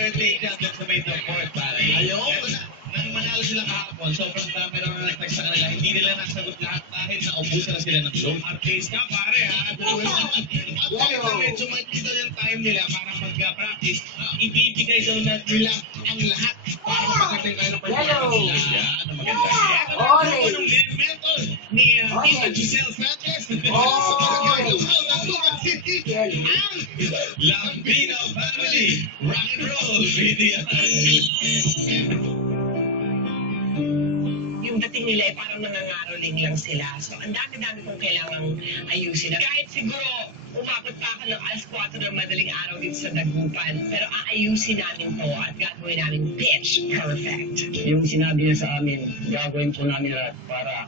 birthday niya dyan sa may Port, pare. Ayun. Nang manalo sila kahapon, sobrang dami na nag-text sa kanila. Hindi nila nasagot lahat dahil naubusan na sila ng show. Artista, pare, ha? Medyo makikita yung time nila para mag-practice. Ibibigay daw na nila ang lahat para mapagaling kayo ng performance nila. Yan, ang maganda. Kaya naman ng mental ni Tita Giselle Sanchez sa Barangay Lumaw ng Surat City. Ang Lambino Family Rock and Roll Video. Yung dating nila ay parang nangangaroling lang sila. So, ang dami-dami kong kailangang ayusin. Kahit siguro, umabot pa ako ng alas 4 ng madaling araw dito sa Dagupan. Pero aayusin namin to at gagawin namin pitch perfect. Yung sinabi niya sa amin, gagawin po namin lahat para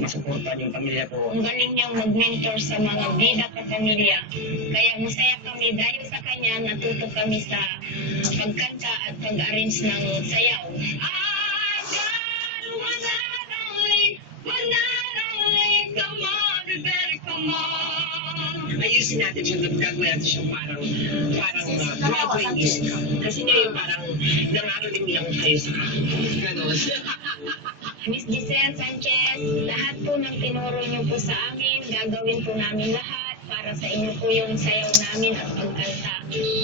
masuportan yung pamilya ko. Ang galing niyang mag-mentor sa mga bida kapamilya. Kaya masaya kami dahil sa kanya natuto kami sa pagkanta at pag-arrange ng sayaw. Ayusin natin siya, gagawin natin siya parang Broadway musical. Kasi ngayon parang nangaroling lang tayo sa gano'n. Miss Giselle Sanchez, lahat po ng tinuro niyo po sa amin, gagawin po namin lahat para sa inyo po yung sayaw namin at pagkanta.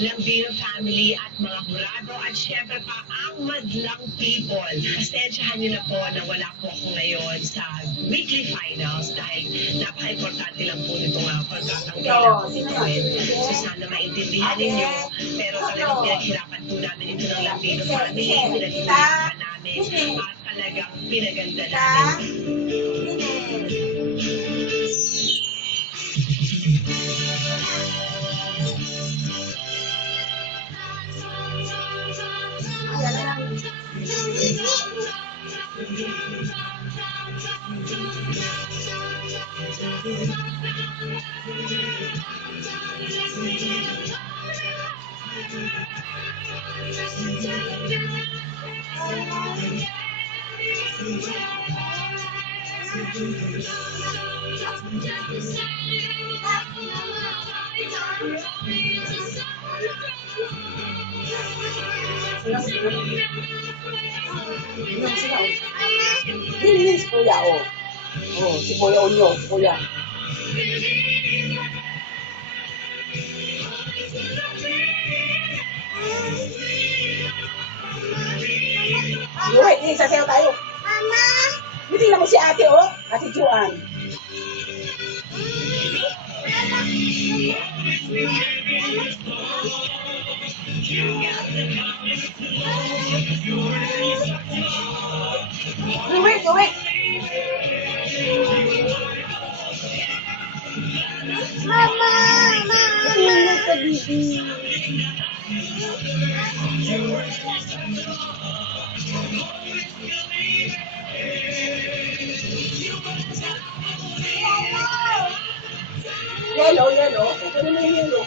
Lambino family at mga burado at syempre pa ang madlang people. Pasensyahan niyo na po na wala po ako ngayon sa weekly finals dahil napaka-importante lang po nitong pagkatang kailangan ko gawin. So sana maintindihan ninyo, pero talagang pinaghirapan po namin ito ng Lambino family, pinaghirapan namin at talagang pinaganda namin. Hindi si Kuya, oh. Oh, si Kuya Unyo, si Kuya. Wait, sasayaw tayo. Mama! Hindi na mo si ate, oh. Ate Juan. Wait. Mama! Yellow. Ito na yung yellow.